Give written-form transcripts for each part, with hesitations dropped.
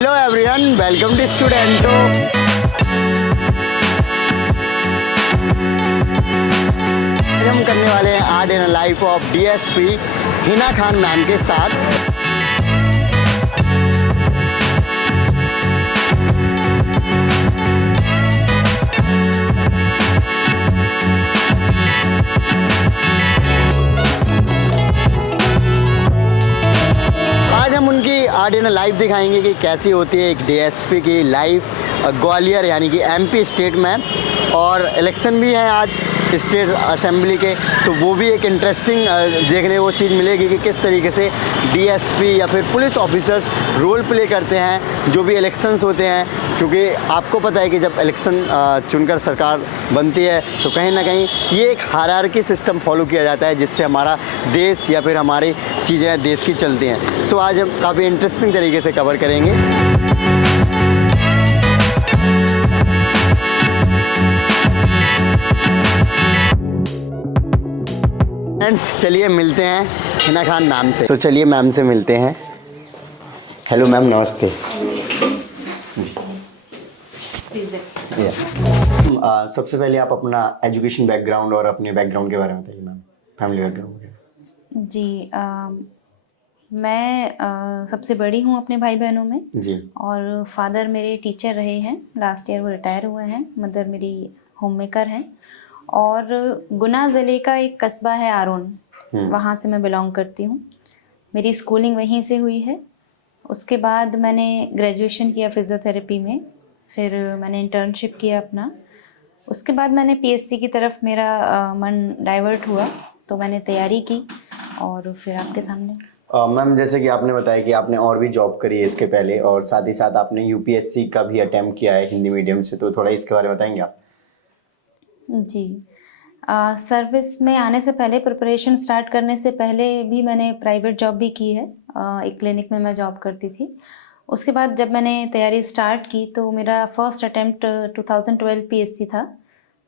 Hello everyone, welcome to स्टूडेंटो। आज हम करने वाले हैं art in life of DSP Hina Khan ma'am के साथ। आज हम उनकी आर्ट इन लाइफ दिखाएंगे कि कैसी होती है एक डीएसपी की लाइफ ग्वालियर यानी कि एमपी स्टेट में। और इलेक्शन भी है आज स्टेट असेंबली के, तो वो भी एक इंटरेस्टिंग देखने को चीज़ मिलेगी कि किस तरीके से डीएसपी या फिर पुलिस ऑफिसर्स रोल प्ले करते हैं जो भी इलेक्शंस होते हैं। क्योंकि आपको पता है कि जब इलेक्शन चुनकर सरकार बनती है तो कहीं ना कहीं ये एक हायरार्की सिस्टम फॉलो किया जाता है जिससे हमारा देश या फिर हमारी चीज़ें देश की चलती हैं। सो आज हम काफ़ी इंटरेस्टिंग तरीके से कवर करेंगे। फ्रेंड्स, चलिए मिलते हैं हिना खान मैम से। तो चलिए मैम से मिलते हैं। हेलो मैम, नमस्ते। सबसे पहले आप अपना एजुकेशन बैकग्राउंड और अपने बैकग्राउंड के बारे में बताइए मैम, फैमिली बैकग्राउंड। जी मैं सबसे बड़ी हूँ अपने भाई बहनों में जी। और फादर मेरे टीचर रहे हैं, लास्ट ईयर वो रिटायर हुए हैं। मदर मेरी होम मेकर हैं। और गुना ज़िले का एक कस्बा है आरोन, वहाँ से मैं बिलोंग करती हूँ। मेरी स्कूलिंग वहीं से हुई है। उसके बाद मैंने ग्रेजुएशन किया फिज़ियोथेरेपी में, फिर मैंने इंटर्नशिप किया अपना। उसके बाद मैंने पीएससी की तरफ मेरा मन डाइवर्ट हुआ, तो मैंने तैयारी की और फिर आपके सामने। मैम, जैसे कि आपने बताया कि आपने और भी जॉब करी है इसके पहले, और साथ ही साथ आपने यूपीएससी का भी अटेम्प्ट किया है हिंदी मीडियम से, तो थोड़ा इसके बारे में बताएंगे आप? जी सर्विस में आने से पहले, प्रिपरेशन स्टार्ट करने से पहले भी मैंने प्राइवेट जॉब भी की है। एक क्लिनिक में मैं जॉब करती थी। उसके बाद जब मैंने तैयारी स्टार्ट की तो मेरा फर्स्ट अटेम्प्ट 2012 पीएससी था।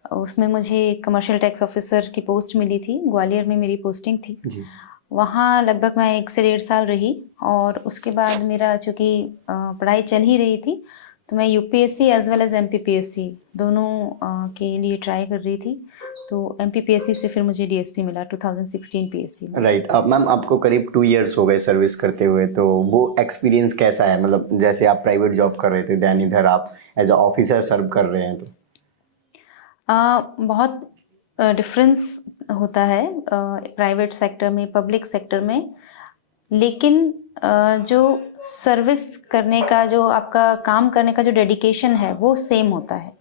उसमें मुझे कमर्शियल टैक्स ऑफिसर की पोस्ट मिली थी। ग्वालियर में मेरी पोस्टिंग थी जी। वहाँ लगभग मैं 1 से 1.5 साल रही। और उसके बाद मेरा चूँकि पढ़ाई चल ही रही थी तो मैं UPSC as well as MPPSC दोनों के लिए ट्राई कर रही थी। तो एमपीपीएससी से फिर मुझे डीएसपी मिला 2016 पीएससी में। राइट। अब मैम, आपको करीब 2 इयर्स हो गए सर्विस करते हुए, तो वो एक्सपीरियंस कैसा है? मतलब जैसे आप प्राइवेट जॉब कर रहे थे, दैन इधर आप एज अ ऑफिसर सर्व कर रहे हैं, तो बहुत डिफरेंस होता है प्राइवेट सेक्टर में, पब्लिक सेक्टर में। लेकिन जो सर्विस करने का, जो आपका काम करने का जो डेडिकेशन है वो सेम होता है।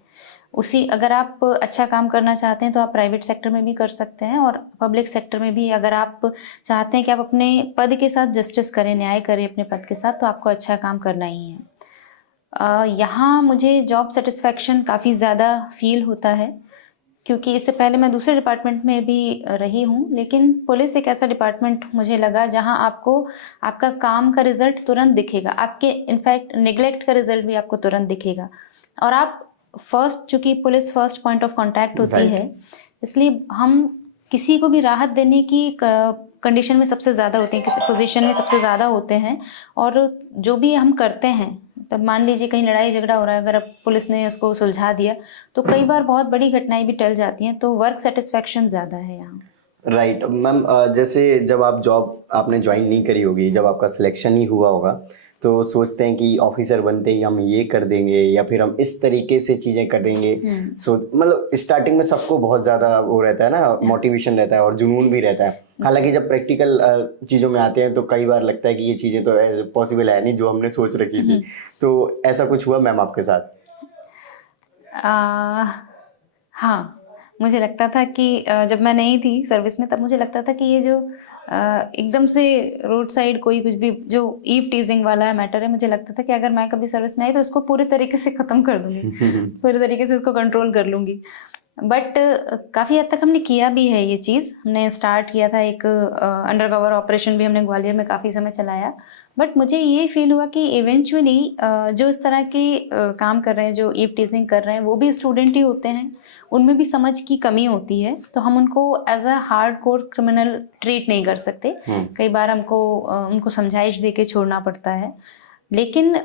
उसी अगर आप अच्छा काम करना चाहते हैं तो आप प्राइवेट सेक्टर में भी कर सकते हैं, और पब्लिक सेक्टर में भी अगर आप चाहते हैं कि आप अपने पद के साथ जस्टिस करें, न्याय करें अपने पद के साथ, तो आपको अच्छा काम करना ही है। यहाँ मुझे जॉब सेटिस्फैक्शन काफ़ी ज़्यादा फील होता है, क्योंकि इससे पहले मैं दूसरे डिपार्टमेंट में भी रही हूँ। लेकिन पुलिस एक ऐसा डिपार्टमेंट मुझे लगा जहाँ आपको आपका काम का रिजल्ट तुरंत दिखेगा, आपके इनफैक्ट नेग्लेक्ट का रिजल्ट भी आपको तुरंत दिखेगा। और आप फर्स्ट, चूँकि police first point of contact होती Right. है, इसलिए हम किसी को भी राहत देने की कंडीशन में सबसे ज़्यादा होते हैं, किसी पोजीशन में सबसे ज़्यादा होते हैं। और जो भी हम करते हैं, तब मान लीजिए कहीं लड़ाई झगड़ा हो रहा है, अगर अब पुलिस ने उसको सुलझा दिया तो कई बार बहुत बड़ी घटनाएं भी टल जाती हैं। तो वर्क सेटिस्फैक्शन ज़्यादा है यहाँ। राइट। मैम, जैसे जब आप जॉब आपने ज्वाइन नहीं करी होगी, जब आपका सिलेक्शन ही हुआ होगा, तो सोचते हैं कि ऑफिसर बनते ही हम ये कर देंगे या फिर हम इस तरीके से चीज़ें करेंगे। सो मतलब स्टार्टिंग में सबको बहुत ज़्यादा वो रहता है ना, मोटिवेशन रहता है और जुनून भी रहता है। हालांकि जब प्रैक्टिकल चीज़ों में आते हैं तो कई बार लगता है कि ये चीज़ें तो पॉसिबल है नहीं जो हमने सोच रखी थी। तो ऐसा कुछ हुआ मैम आपके साथ? हाँ, मुझे लगता था कि जब मैं नई थी सर्विस में, तब मुझे लगता था कि ये जो एकदम से रोड साइड कोई कुछ भी जो ईव टीजिंग वाला मैटर है, मुझे लगता था कि अगर मैं कभी सर्विस में आई तो उसको पूरे तरीके से ख़त्म कर दूंगी, पूरे तरीके से उसको कंट्रोल कर लूँगी। बट काफ़ी हद तक हमने किया भी है ये चीज़। हमने स्टार्ट किया था एक अंडर कवर ऑपरेशन भी हमने ग्वालियर में काफ़ी समय चलाया। बट मुझे ये फील हुआ कि इवेंचुअली जो इस तरह के काम कर रहे हैं, जो ईव टीजिंग कर रहे हैं, वो भी स्टूडेंट ही होते हैं। उनमें भी समझ की कमी होती है, तो हम उनको as a hard core criminal treat नहीं कर सकते। कई बार हमको उनको समझाइश दे के छोड़ना पड़ता है। लेकिन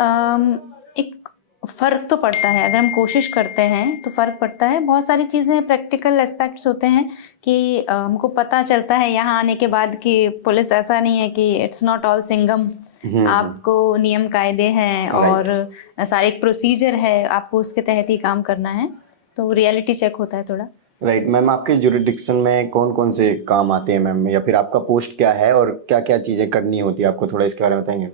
एक फ़र्क तो पड़ता है, अगर हम कोशिश करते हैं तो फ़र्क पड़ता है। बहुत सारी चीज़ें प्रैक्टिकल एस्पेक्ट्स होते हैं कि हमको पता चलता है यहाँ आने के बाद कि पुलिस ऐसा नहीं है कि इट्स नॉट ऑल सिंघम। आपको नियम कायदे हैं और सारे एक प्रोसीजर है, आपको उसके तहत ही काम करना है, तो रियलिटी चेक होता है थोड़ा। राइट मैम, आपके जुरिडिक्शन में कौन कौन से काम आते हैं मैम, या फिर आपका पोस्ट क्या है और क्या क्या चीज़ें करनी होती है आपको, थोड़ा इसके बारे में बताएंगे?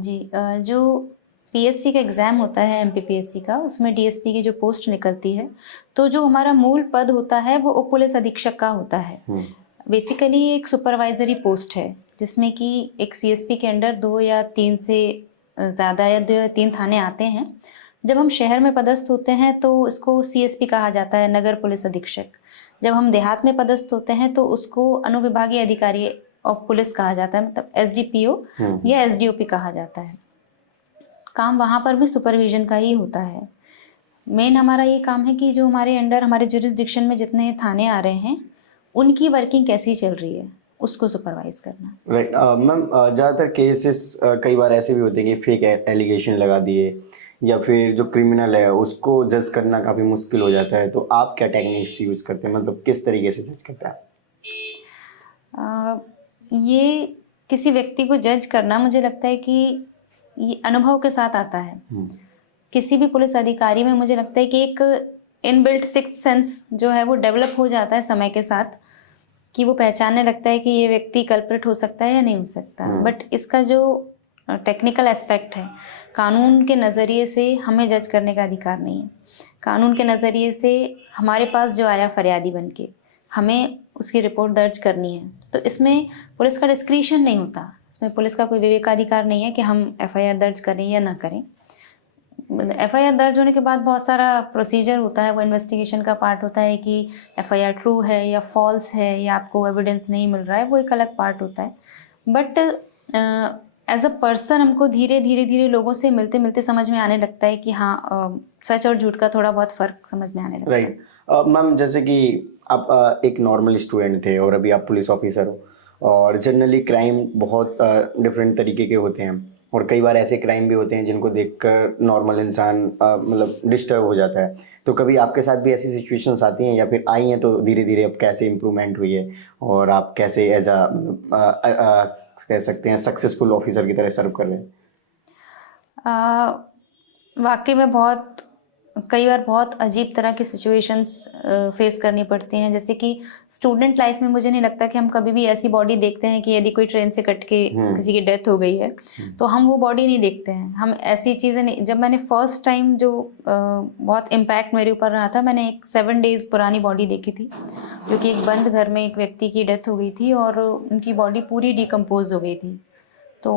जी, जो पीएससी का एग्ज़ाम होता है एमपीपीएससी का, उसमें डीएसपी की जो पोस्ट निकलती है, तो जो हमारा मूल पद होता है वो उप पुलिस अधीक्षक का होता है। बेसिकली एक सुपरवाइजरी पोस्ट है जिसमें कि एक सीएसपी के अंडर 2 या 3 से ज़्यादा या 2 या 3 थाने आते हैं। जब हम शहर में पदस्थ होते हैं तो इसको सीएसपी कहा जाता है, नगर पुलिस अधीक्षक। जब हम देहात में पदस्थ होते हैं तो उसको अनुविभागीय अधिकारी ऑफ पुलिस कहा जाता है, मतलब एसडीपीओ या एसडीओपी कहा जाता है। काम वहाँ पर भी सुपरविजन का ही होता है। मेन हमारा ये काम है कि जो हमारे अंडर हमारे जुरिस्डिक्शन में जितने थाने आ रहे हैं उनकी वर्किंग कैसी चल रही है उसको सुपरवाइज करना। राइट मैम, ज़्यादातर केसेस कई बार ऐसे भी होते हैं कि फेक एलिगेशन लगा दिए, या फिर जो क्रिमिनल है उसको जज करना काफ़ी मुश्किल हो जाता है, तो आप क्या टेक्निक्स यूज़ करते हैं, मतलब किस तरीके से जज करते हैं? ये किसी व्यक्ति को जज करना, मुझे लगता है कि ये अनुभव के साथ आता है। किसी भी पुलिस अधिकारी में मुझे लगता है कि एक इनबिल्ट सिक्स्थ सेंस जो है वो डेवलप हो जाता है समय के साथ, कि वो पहचानने लगता है कि ये व्यक्ति कल्प्रिट हो सकता है या नहीं हो सकता। बट इसका जो टेक्निकल एस्पेक्ट है, कानून के नज़रिए से हमें जज करने का अधिकार नहीं है। कानून के नज़रिए से हमारे पास जो आया फरियादी बनके, हमें उसकी रिपोर्ट दर्ज करनी है। तो इसमें पुलिस का डिस्क्रिशन नहीं होता, इसमें पुलिस का कोई विवेकाधिकार नहीं है कि हम एफआईआर दर्ज करें या ना करें। एफआईआर दर्ज होने के बाद बहुत सारा प्रोसीजर होता है, वो इन्वेस्टिगेशन का पार्ट होता है कि एफआईआर ट्रू है या फॉल्स है या आपको एविडेंस नहीं मिल रहा है, वो एक अलग पार्ट होता है। बट एज अ पर्सन हमको धीरे धीरे लोगों से मिलते मिलते समझ में आने लगता है कि हाँ, सच और झूठ का थोड़ा बहुत फ़र्क समझ में आने लगता है। राइट मैम, जैसे कि आप एक नॉर्मल स्टूडेंट थे और अभी आप पुलिस ऑफिसर हो, और जनरली क्राइम बहुत डिफरेंट तरीके के होते हैं, और कई बार ऐसे क्राइम भी होते हैं जिनको देखकर नॉर्मल इंसान मतलब डिस्टर्ब हो जाता है। तो कभी आपके साथ भी ऐसी सिचुएशंस आती हैं, या फिर आई हैं, तो धीरे धीरे अब कैसे इम्प्रूवमेंट हुई है और आप कैसे एज कह सकते हैं सक्सेसफुल ऑफिसर की तरह सर्व कर रहे हैं? वाकई में कई बार बहुत अजीब तरह की सिचुएशंस फेस करनी पड़ती हैं। जैसे कि स्टूडेंट लाइफ में मुझे नहीं लगता कि हम कभी भी ऐसी बॉडी देखते हैं कि यदि कोई ट्रेन से कट के किसी की डेथ हो गई है तो हम वो बॉडी नहीं देखते हैं। हम ऐसी चीज़ें नहीं। जब मैंने फर्स्ट टाइम जो बहुत इम्पैक्ट मेरे ऊपर रहा था, मैंने एक 7 डेज़ पुरानी बॉडी देखी थी, जो कि एक बंद घर में एक व्यक्ति की डेथ हो गई थी और उनकी बॉडी पूरी डिकम्पोज हो गई थी। तो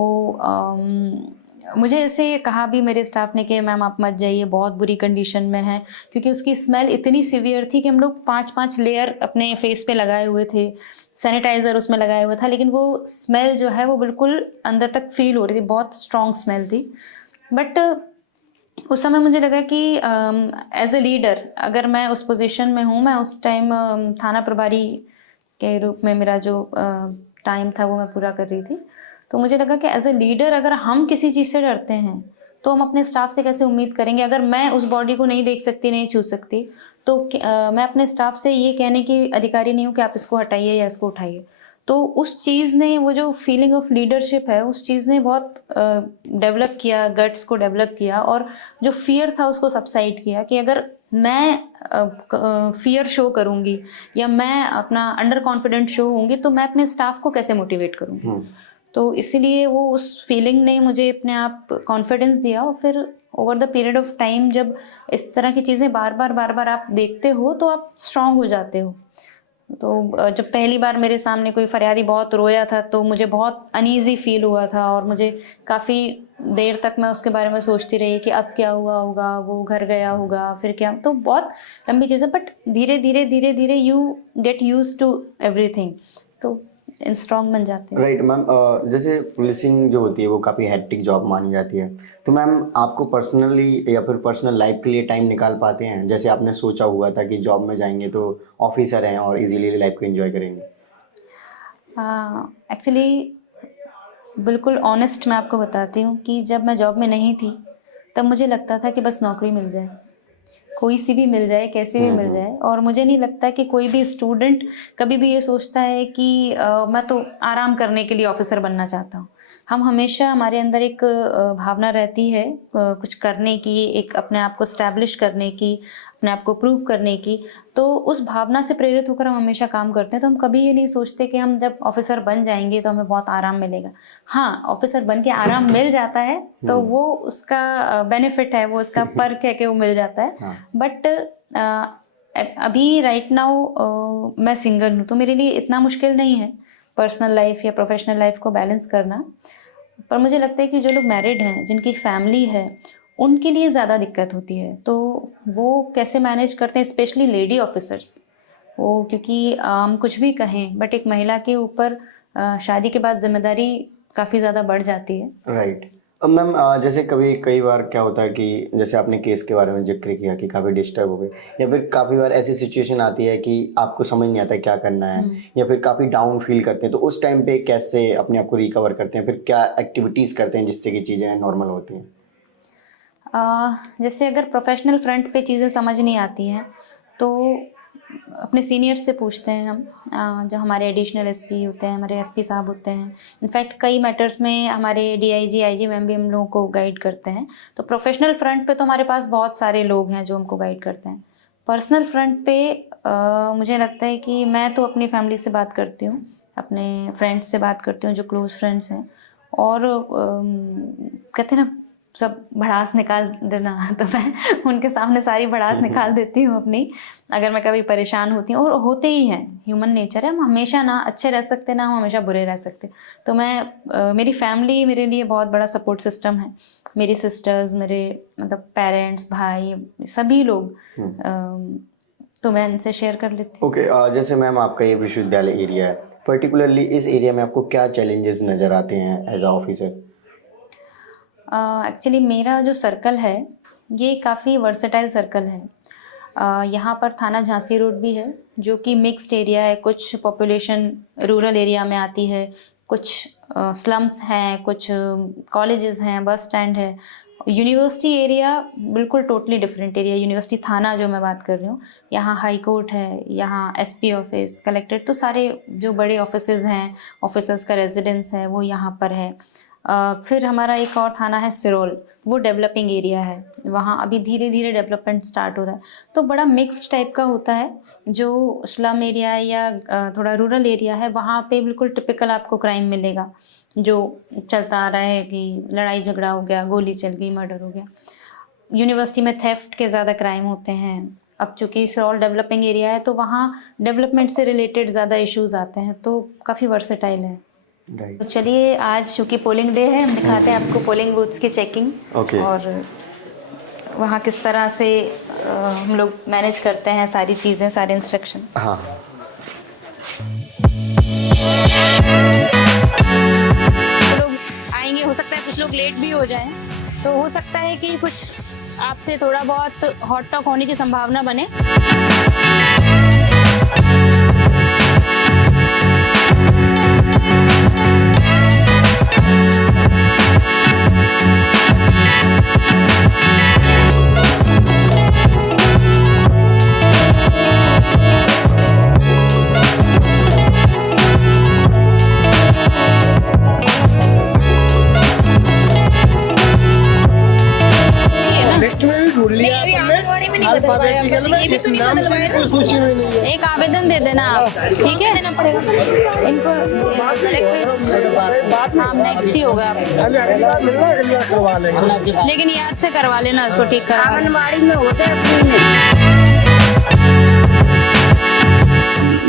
मुझे ऐसे कहा भी मेरे स्टाफ ने कि मैम आप मत जाइए, बहुत बुरी कंडीशन में है, क्योंकि उसकी स्मेल इतनी सीवियर थी कि हम लोग 5-5 लेयर अपने फेस पे लगाए हुए थे, सैनिटाइज़र उसमें लगाया हुआ था, लेकिन वो स्मेल जो है वो बिल्कुल अंदर तक फील हो रही थी, बहुत स्ट्रॉन्ग स्मेल थी। बट उस समय मुझे लगा कि एज ए लीडर अगर मैं उस पोजीशन में हूँ, मैं उस टाइम थाना प्रभारी के रूप में मेरा जो टाइम था वो मैं पूरा कर रही थी। तो मुझे लगा कि एज ए लीडर अगर हम किसी चीज़ से डरते हैं तो हम अपने स्टाफ से कैसे उम्मीद करेंगे। अगर मैं उस बॉडी को नहीं देख सकती, नहीं छू सकती, तो मैं अपने स्टाफ से ये कहने की अधिकारी नहीं हूँ कि आप इसको हटाइए या इसको उठाइए। तो उस चीज़ ने, वो जो फीलिंग ऑफ लीडरशिप है, उस चीज़ ने बहुत डेवलप किया, गट्स को डेवलप किया, और जो फियर था उसको सबसाइड किया कि अगर मैं फियर शो करूँगी या मैं अपना अंडर कॉन्फिडेंट शो होंगी तो मैं अपने स्टाफ को कैसे मोटिवेट करूँगी। तो इसीलिए वो उस फीलिंग ने मुझे अपने आप कॉन्फिडेंस दिया, और फिर over the period of time जब इस तरह की चीज़ें बार बार आप देखते हो तो आप स्ट्रांग हो जाते हो। तो जब पहली बार मेरे सामने कोई फरियादी बहुत रोया था तो मुझे बहुत अनईजी फील हुआ था, और मुझे काफ़ी देर तक मैं उसके बारे में सोचती रही कि अब क्या हुआ होगा, वो घर गया होगा, फिर क्या। तो बहुत लंबी चीज़ें, बट धीरे धीरे you get use to everything, तो स्ट्रॉन्ग बन जाते हैं। राइट मैम, जैसे पुलिसिंग जो होती है वो काफ़ी हेक्टिक जॉब मानी जाती है, तो मैम आपको पर्सनली या फिर पर्सनल लाइफ के लिए टाइम निकाल पाते हैं? जैसे आपने सोचा हुआ था कि जॉब में जाएंगे तो ऑफिसर हैं और इजीली लाइफ को एंजॉय करेंगे। एक्चुअली बिल्कुल ऑनेस्ट मैं आपको बताती हूँ कि जब मैं जॉब में नहीं थी तब मुझे लगता था कि बस नौकरी मिल जाए, कोई सी भी मिल जाए, कैसी भी मिल जाए। और मुझे नहीं लगता कि कोई भी स्टूडेंट कभी भी ये सोचता है कि मैं तो आराम करने के लिए ऑफिसर बनना चाहता हूँ। हम हमेशा, हमारे अंदर एक भावना रहती है कुछ करने की, एक अपने आप को स्टैब्लिश करने की, अपने आप को प्रूव करने की। तो उस भावना से प्रेरित होकर हम हमेशा काम करते हैं। तो हम कभी ये नहीं सोचते कि हम जब ऑफिसर बन जाएंगे तो हमें बहुत आराम मिलेगा। हाँ, ऑफिसर बन के आराम मिल जाता है तो वो उसका बेनिफिट है, वो उसका पर्क है कि वो मिल जाता है। बट अभी राइट नाउ मैं सिंगल हूँ तो मेरे लिए इतना मुश्किल नहीं है पर्सनल लाइफ या प्रोफेशनल लाइफ को बैलेंस करना। पर मुझे लगता है कि जो लोग मैरिड हैं, जिनकी फैमिली है, उनके लिए ज़्यादा दिक्कत होती है। तो वो कैसे मैनेज करते हैं, स्पेशली लेडी ऑफिसर्स। वो क्योंकि हम कुछ भी कहें बट एक महिला के ऊपर शादी के बाद जिम्मेदारी काफ़ी ज़्यादा बढ़ जाती है। राइट। अब मैम जैसे कई बार क्या होता है कि जैसे आपने केस के बारे में जिक्र किया कि काफ़ी डिस्टर्ब हो गए, या फिर काफ़ी बार ऐसी सिचुएशन आती है कि आपको समझ नहीं आता क्या करना है, या फिर काफ़ी डाउन फील करते हैं, तो उस टाइम पे कैसे अपने आप को रिकवर करते हैं, फिर क्या एक्टिविटीज़ करते हैं जिससे कि चीज़ें नॉर्मल होती हैं? जैसे अगर प्रोफेशनल फ्रंट पे चीज़ें समझ नहीं आती हैं तो अपने सीनियर्स से पूछते हैं हम, जो हमारे एडिशनल एसपी होते हैं, हमारे एसपी साहब होते हैं। इनफैक्ट कई मैटर्स में हमारे डीआईजी, आईजी मैम भी हम लोगों को गाइड करते हैं। तो प्रोफेशनल फ्रंट पे तो हमारे पास बहुत सारे लोग हैं जो हमको गाइड करते हैं। पर्सनल फ्रंट पे मुझे लगता है कि मैं तो अपनी फैमिली से बात करती हूँ, अपने फ्रेंड्स से बात करती हूँ जो क्लोज फ्रेंड्स हैं। और कहते हैं ना, सब भड़ास निकाल देना, तो मैं उनके सामने सारी भड़ास निकाल देती हूँ अपनी, अगर मैं कभी परेशान होती हूँ। और होते ही हैं, ह्यूमन नेचर है, हम हमेशा ना अच्छे रह सकते ना हम हमेशा बुरे रह सकते। तो मैं मेरी फैमिली मेरे लिए बहुत बड़ा सपोर्ट सिस्टम है। मेरी सिस्टर्स, मेरे मतलब पेरेंट्स, भाई, सभी लोग, तो मैं इनसे शेयर कर लेती हूँ। ओके, जैसे मैम आपका ये विश्वविद्यालय एरिया है, पर्टिकुलरली इस एरिया में आपको क्या चैलेंजेस नज़र आते हैं एज अ ऑफिसर? एक्चुअली मेरा जो सर्कल है ये काफ़ी वर्सेटाइल सर्कल है। यहाँ पर थाना झांसी रोड भी है जो कि मिक्स्ड एरिया है। कुछ पॉपुलेशन रूरल एरिया में आती है, कुछ स्लम्स हैं, कुछ कॉलेजेस हैं, बस स्टैंड है। यूनिवर्सिटी एरिया बिल्कुल टोटली डिफरेंट एरिया। यूनिवर्सिटी थाना जो मैं बात कर रही हूँ, यहाँ हाई कोर्ट है, यहाँ एसपी ऑफिस, कलेक्ट्रेट, तो सारे जो बड़े ऑफिसेज हैं, ऑफिसर्स का रेजिडेंस है, वो यहाँ पर है। फिर हमारा एक और थाना है सिरोल, वो डेवलपिंग एरिया है, वहाँ अभी धीरे धीरे डेवलपमेंट स्टार्ट हो रहा है। तो बड़ा मिक्स्ड टाइप का होता है। जो स्लम एरिया या थोड़ा रूरल एरिया है वहाँ पे बिल्कुल टिपिकल आपको क्राइम मिलेगा जो चलता आ रहा है कि लड़ाई झगड़ा हो गया, गोली चल गई, मर्डर हो गया। यूनिवर्सिटी में थेफ्ट के ज़्यादा क्राइम होते हैं। अब चूँकि सिरोल डेवलपिंग एरिया है तो वहाँ डेवलपमेंट से रिलेटेड ज़्यादा इश्यूज आते हैं, तो काफ़ी वर्सेटाइल है। तो चलिए, आज चूँकि पोलिंग डे है, हम दिखाते हैं आपको पोलिंग बूथ्स की चेकिंग। और वहाँ किस तरह से हम लोग मैनेज करते हैं सारी चीज़ें, सारे इंस्ट्रक्शन। हाँ। लोग आएंगे, हो सकता है कुछ लोग लेट भी हो जाएं, तो हो सकता है कि कुछ आपसे थोड़ा बहुत हॉट टॉक होने की संभावना बने। एक आवेदन दे देना आप, ठीक है? इनको हाँ, नेक्स्ट ही होगा, लेकिन याद से करवा लेना, इसको ठीक करवा। आंगनबाड़ी में होते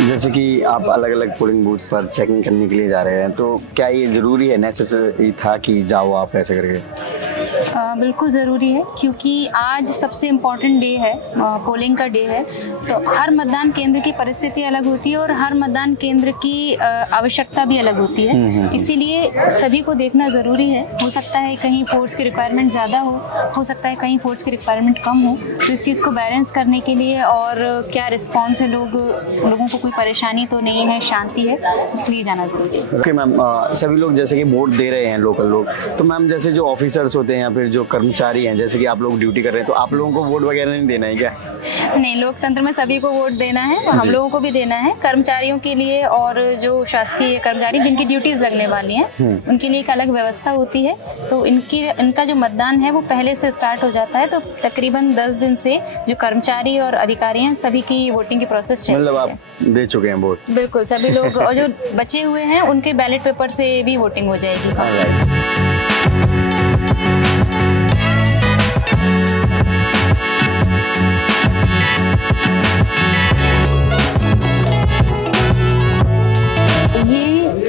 जैसे कि आप अलग अलग पोलिंग बूथ पर चेकिंग करने के लिए जा रहे हैं, तो क्या ये ज़रूरी है, नेसेसरी था कि जाओ आप ऐसे करके? बिल्कुल ज़रूरी है, क्योंकि आज सबसे इम्पोर्टेंट डे है, पोलिंग का डे है। तो हर मतदान केंद्र की परिस्थिति अलग होती है और हर मतदान केंद्र की आवश्यकता भी अलग होती है, इसीलिए सभी को देखना ज़रूरी है। हो सकता है कहीं फोर्स की रिक्वायरमेंट ज़्यादा हो सकता है कहीं फोर्स की रिक्वायरमेंट कम हो, तो इस चीज़ को बैलेंस करने के लिए और क्या रिस्पॉन्स है, लोगों को कोई परेशानी तो नहीं है, शांति है, इसलिए जाना ज़रूरी है। ओके मैम, सभी लोग जैसे कि वोट दे रहे हैं लोकल लोग, तो मैम जैसे जो ऑफिसर्स होते हैं या फिर जो कर्मचारी हैं, जैसे कि आप लोग ड्यूटी कर रहे हैं, तो आप लोगों को वोट वगैरह नहीं देना है क्या? नहीं, लोकतंत्र में सभी को वोट देना है और हम लोगों को भी देना है। कर्मचारियों के लिए और जो शासकीय कर्मचारी जिनकी ड्यूटीज लगने वाली हैं उनके लिए एक अलग व्यवस्था होती है। तो इनका जो मतदान है वो पहले से स्टार्ट हो जाता है, तो तकरीबन 10 दिन से जो कर्मचारी और अधिकारी हैं सभी की वोटिंग की प्रोसेस चल रही है। मतलब आप दे चुके हैं वोट? बिल्कुल, सभी लोग, और जो बचे हुए हैं उनके बैलेट पेपर से भी वोटिंग हो जाएगी।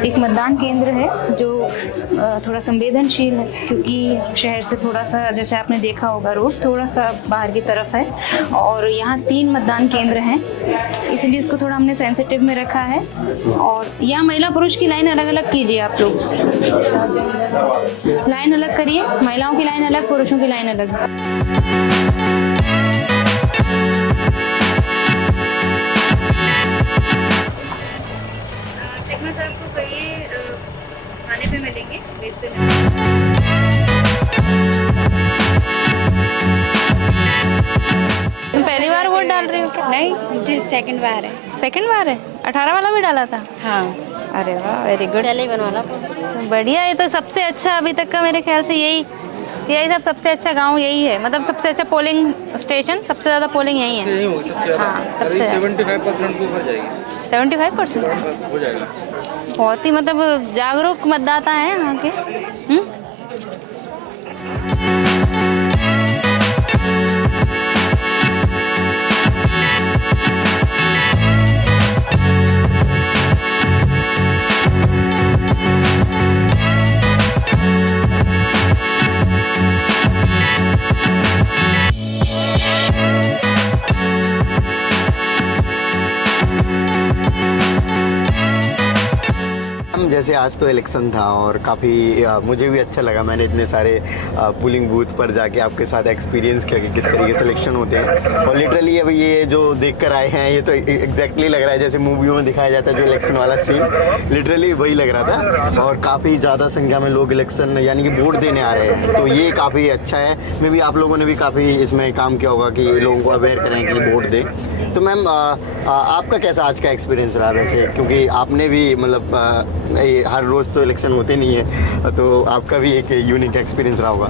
एक मतदान केंद्र है जो थोड़ा संवेदनशील है, क्योंकि शहर से थोड़ा सा, जैसे आपने देखा होगा, रोड थोड़ा सा बाहर की तरफ है और यहाँ 3 मतदान केंद्र हैं, इसलिए इसको थोड़ा हमने सेंसिटिव में रखा है। और यहाँ महिला पुरुष की लाइन अलग अलग कीजिए, आप लोग लाइन अलग करिए, महिलाओं की लाइन अलग, पुरुषों की लाइन अलग। खाने पे मिलेंगे, तुम पहली बार वोट डाल रही हो क्या? नहीं, सेकंड बार है। सेकंड बार है? 18 वाला भी डाला था? हाँ। अरे वाह, वेरी गुड। बढ़िया, ये तो सबसे अच्छा अभी तक का मेरे ख्याल से यही सब सबसे अच्छा गांव यही है, मतलब सबसे अच्छा पोलिंग स्टेशन, सबसे ज़्यादा पोलिंग यही है। हाँ, सबसे 75% को भर जाएगी। 75% हो जाएगा। बहुत ही मतलब जागरूक मतदाता हैं यहाँ के। जैसे आज तो इलेक्शन था और काफ़ी मुझे भी अच्छा लगा, मैंने इतने सारे पोलिंग बूथ पर जाके आपके साथ एक्सपीरियंस किया कि किस तरीके से इलेक्शन होते हैं। और लिटरली अभी ये जो देख कर आए हैं ये तो एग्जैक्टली लग रहा है जैसे मूवियों में दिखाया जाता है जो इलेक्शन वाला सीन, लिटरली वही लग रहा था। और काफ़ी ज़्यादा संख्या में लोग इलेक्शन यानी कि वोट देने आ रहे हैं, तो ये काफ़ी अच्छा है। मे भी आप लोगों ने भी काफ़ी इसमें काम किया होगा कि लोगों को अवेयर करें कि वोट दें। तो मैम आपका कैसा आज का एक्सपीरियंस रहा वैसे, क्योंकि आपने भी मतलब हर रोज़ तो इलेक्शन होते नहीं है, तो आपका भी एक यूनिक एक्सपीरियंस रहा होगा।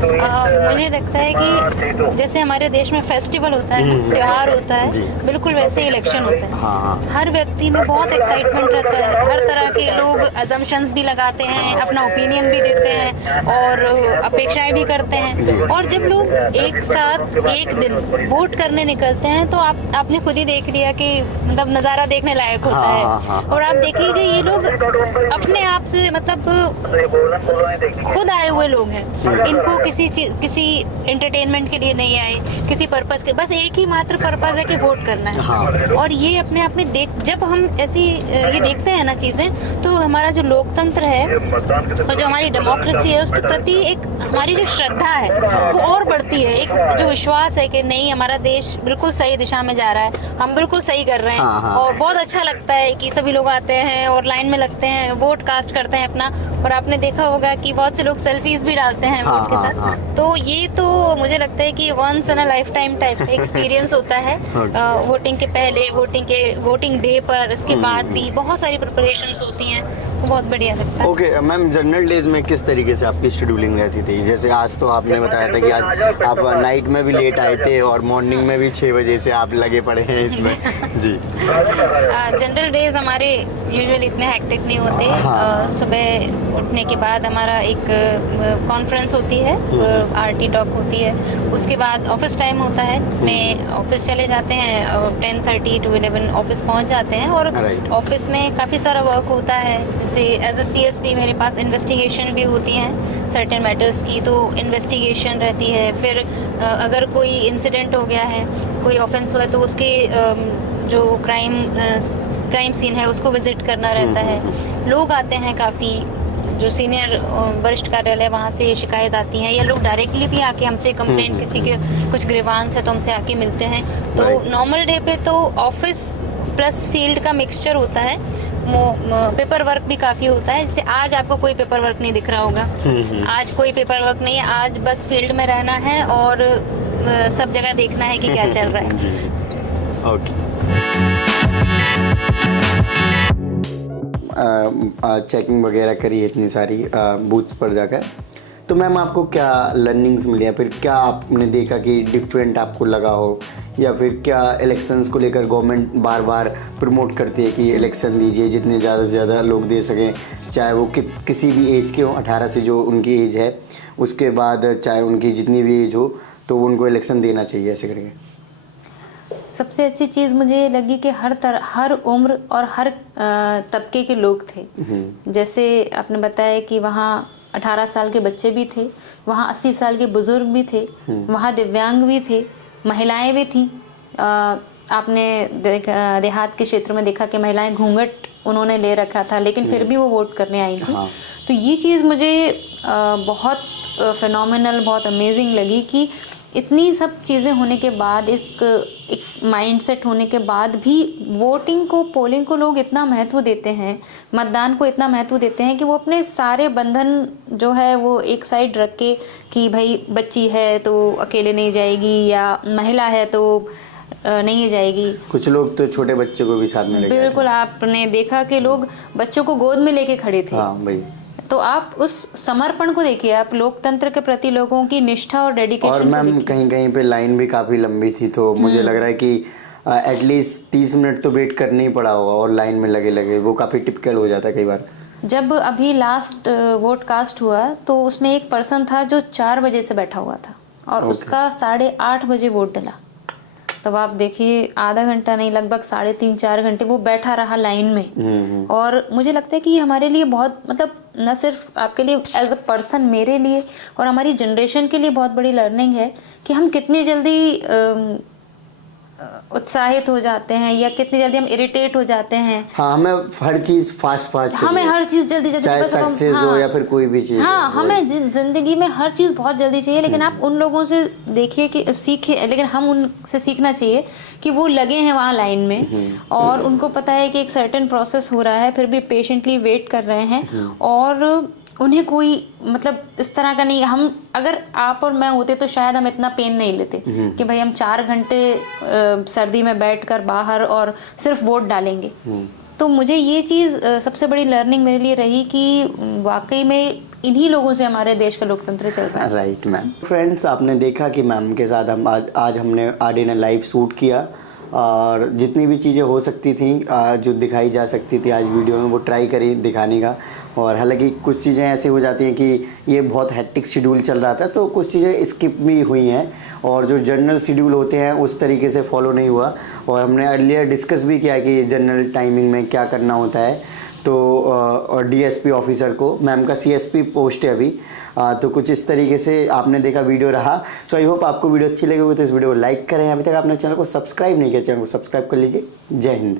मुझे लगता है कि जैसे हमारे देश में फेस्टिवल होता है, त्योहार होता है, बिल्कुल वैसे ही इलेक्शन होता है। हाँ। हर व्यक्ति में बहुत एक्साइटमेंट रहता है, हर तरह के लोग अजम्पशंस भी लगाते हैं, अपना ओपिनियन भी देते हैं और अपेक्षाएं भी करते हैं। और जब लोग एक साथ एक दिन वोट करने निकलते हैं तो आपने खुद ही देख लिया कि मतलब नज़ारा देखने लायक होता है। और आप देखिएगा ये लोग अपने आप से मतलब खुद आए हुए लोग हैं, इनको किसी एंटरटेनमेंट के लिए नहीं आए, किसी पर्पस के, बस एक ही मात्र पर्पस है कि वोट करना है। हाँ। और ये अपने आप में जब हम ऐसी ये देखते हैं ना चीजें, तो हमारा जो लोकतंत्र है और जो हमारी डेमोक्रेसी है उसके प्रति एक हमारी जो श्रद्धा है वो और बढ़ती है। एक जो विश्वास है कि नहीं, हमारा देश बिल्कुल सही दिशा में जा रहा है, हम बिल्कुल सही कर रहे हैं। हाँ। और बहुत अच्छा लगता है कि सभी लोग आते हैं और लाइन में लगते हैं, वोट कास्ट करते हैं अपना। और आपने देखा होगा कि बहुत से लोग सेल्फीज भी डालते हैं वोट के साथ। तो ये तो मुझे लगता है कि once in a lifetime type experience होता है। वोटिंग के पहले, वोटिंग डे पर, इसके बाद भी बहुत सारी प्रिपरेशंस होती हैं, बहुत बढ़िया लगता है। ओके मैम, जनरल डेज में किस तरीके से आपकी शेड्यूलिंग रहती थी? जैसे आज तो आपने बताया था कि आज आप नाइट में भी लेट आए थे और मॉर्निंग में भी 6 बजे से आप लगे पड़े हैं इसमें। जी। जनरल डेज हमारे यूजुअली इतने हेक्टिक नहीं होते। सुबह उठने के बाद हमारा एक कॉन्फ्रेंस होती है, आरटी टॉक होती है, उसके बाद ऑफिस टाइम होता है जिसमें ऑफिस चले जाते हैं, 10:30 to 11 ऑफिस पहुंच जाते हैं। और ऑफिस में काफ़ी सारा वर्क होता है, जैसे एज अ CSP मेरे पास इन्वेस्टिगेशन भी होती हैं, सर्टेन मैटर्स की, तो इन्वेस्टिगेशन रहती है। फिर अगर कोई इंसिडेंट हो गया है, कोई ऑफेंस हुआ है, तो उसके जो क्राइम सीन है उसको विजिट करना रहता है। लोग आते हैं काफ़ी, जो सीनियर वरिष्ठ कार्यालय वहाँ से शिकायत आती हैं, या लोग डायरेक्टली भी आके हमसे कंप्लेंट, किसी के कुछ ग्रीवांस है तो हमसे आके मिलते हैं। तो नॉर्मल डे पे तो ऑफिस प्लस फील्ड का मिक्सचर होता है। पेपर वर्क भी काफ़ी होता है। जैसे आज आपको कोई पेपर वर्क नहीं दिख रहा होगा, आज कोई पेपर वर्क नहीं है, आज बस फील्ड में रहना है और सब जगह देखना है कि क्या चल रहा है। ओके। चेकिंग वगैरह करी इतनी सारी बूथ्स पर जाकर, तो मैम आपको क्या लर्निंग्स मिली या फिर क्या आपने देखा कि डिफरेंट आपको लगा हो, या फिर क्या इलेक्शंस को लेकर गवर्नमेंट बार बार प्रमोट करती है कि इलेक्शन दीजिए, जितने ज़्यादा से ज़्यादा लोग दे सकें, चाहे वो किसी भी एज के हो, 18 से जो उनकी एज है, उसके बाद चाहे उनकी जितनी भी एज हो, तो उनको इलेक्शन देना चाहिए, ऐसे करके। सबसे अच्छी चीज़ मुझे लगी कि हर उम्र और हर तबके के लोग थे। जैसे आपने बताया कि वहाँ 18 साल के बच्चे भी थे, वहाँ 80 साल के बुजुर्ग भी थे, वहाँ दिव्यांग भी थे, महिलाएं भी थीं। आपने देहात के क्षेत्र में देखा कि महिलाएं घूंघट उन्होंने ले रखा था, लेकिन फिर भी वो वोट करने आई थी। तो ये चीज़ मुझे बहुत फिनोमिनल, बहुत अमेजिंग लगी कि इतनी सब चीज़ें होने के बाद, एक माइंडसेट होने के बाद भी वोटिंग को, पोलिंग को लोग इतना महत्व देते हैं, मतदान को इतना महत्व देते हैं कि वो अपने सारे बंधन जो है वो एक साइड रख के, कि भाई बच्ची है तो अकेले नहीं जाएगी, या महिला है तो नहीं जाएगी। कुछ लोग तो छोटे बच्चे को भी साथ में लेके, बिल्कुल, आपने देखा कि लोग बच्चों को गोद में लेके खड़े थे। हाँ भाई। तो आप उस समर्पण को देखिए, आप लोकतंत्र के प्रति लोगों की निष्ठा और डेडिकेशन। और मैम कहीं कहीं पे लाइन भी काफ़ी लंबी थी, तो मुझे लग रहा है कि एटलीस्ट 30 मिनट तो वेट करना ही पड़ा होगा, और लाइन में लगे वो काफ़ी टिपिकल हो जाता है कई बार। जब अभी लास्ट वोट कास्ट हुआ, तो उसमें एक पर्सन था जो 4 बजे से बैठा हुआ था, और उसका 8:30 बजे वोट डला। तब आप देखिए, आधा घंटा नहीं, लगभग 3.5-4 घंटे वो बैठा रहा लाइन में। और मुझे लगता है कि ये हमारे लिए बहुत, मतलब न सिर्फ आपके लिए एज अ पर्सन, मेरे लिए और हमारी जनरेशन के लिए बहुत बड़ी लर्निंग है कि हम कितनी जल्दी उत्साहित हो जाते हैं, या कितनी जल्दी हम इरिटेट हो जाते हैं। हाँ, हमें हर चीज़ फास्ट हमें हर चीज़ जल्दी, चाहे सक्सेस हो या फिर कोई भी चीज़। हाँ, हमें जिंदगी में हर चीज़ बहुत जल्दी चाहिए। लेकिन आप उन लोगों से देखिए कि सीखे, लेकिन हम उनसे सीखना चाहिए कि वो लगे हैं वहाँ लाइन में, और उनको पता है कि एक सर्टेन प्रोसेस हो रहा है, फिर भी पेशेंटली वेट कर रहे हैं, और उन्हें कोई, मतलब इस तरह का नहीं। हम, अगर आप और मैं होते तो शायद हम इतना पेन नहीं लेते कि भाई हम 4 घंटे सर्दी में बैठकर बाहर और सिर्फ वोट डालेंगे। तो मुझे ये चीज़ सबसे बड़ी लर्निंग मेरे लिए रही कि वाकई में इन्हीं लोगों से हमारे देश का लोकतंत्र चल रहा है। Right ma'am. फ्रेंड्स, आपने देखा कि मैम के साथ हम आज हमने आरडीएन लाइव शूट किया, और जितनी भी चीज़ें हो सकती थी, जो दिखाई जा सकती थी आज वीडियो में, वो ट्राई करी दिखाने का। और हालांकि कुछ चीज़ें ऐसी हो जाती हैं कि ये बहुत हेक्टिक शेड्यूल चल रहा था, तो कुछ चीज़ें स्किप भी हुई हैं, और जो जनरल शेड्यूल होते हैं उस तरीके से फॉलो नहीं हुआ। और हमने अर्लियर डिस्कस भी किया कि जनरल टाइमिंग में क्या करना होता है। तो डीएसपी ऑफिसर को, मैम का सीएसपी पोस्ट है अभी, तो कुछ इस तरीके से आपने देखा वीडियो रहा। सो आई होप आपको वीडियो अच्छी लगी होगी, तो इस वीडियो को लाइक करें। अभी तक आपने चैनल को सब्सक्राइब नहीं किया, चैनल को सब्सक्राइब कर लीजिए। जय हिंद।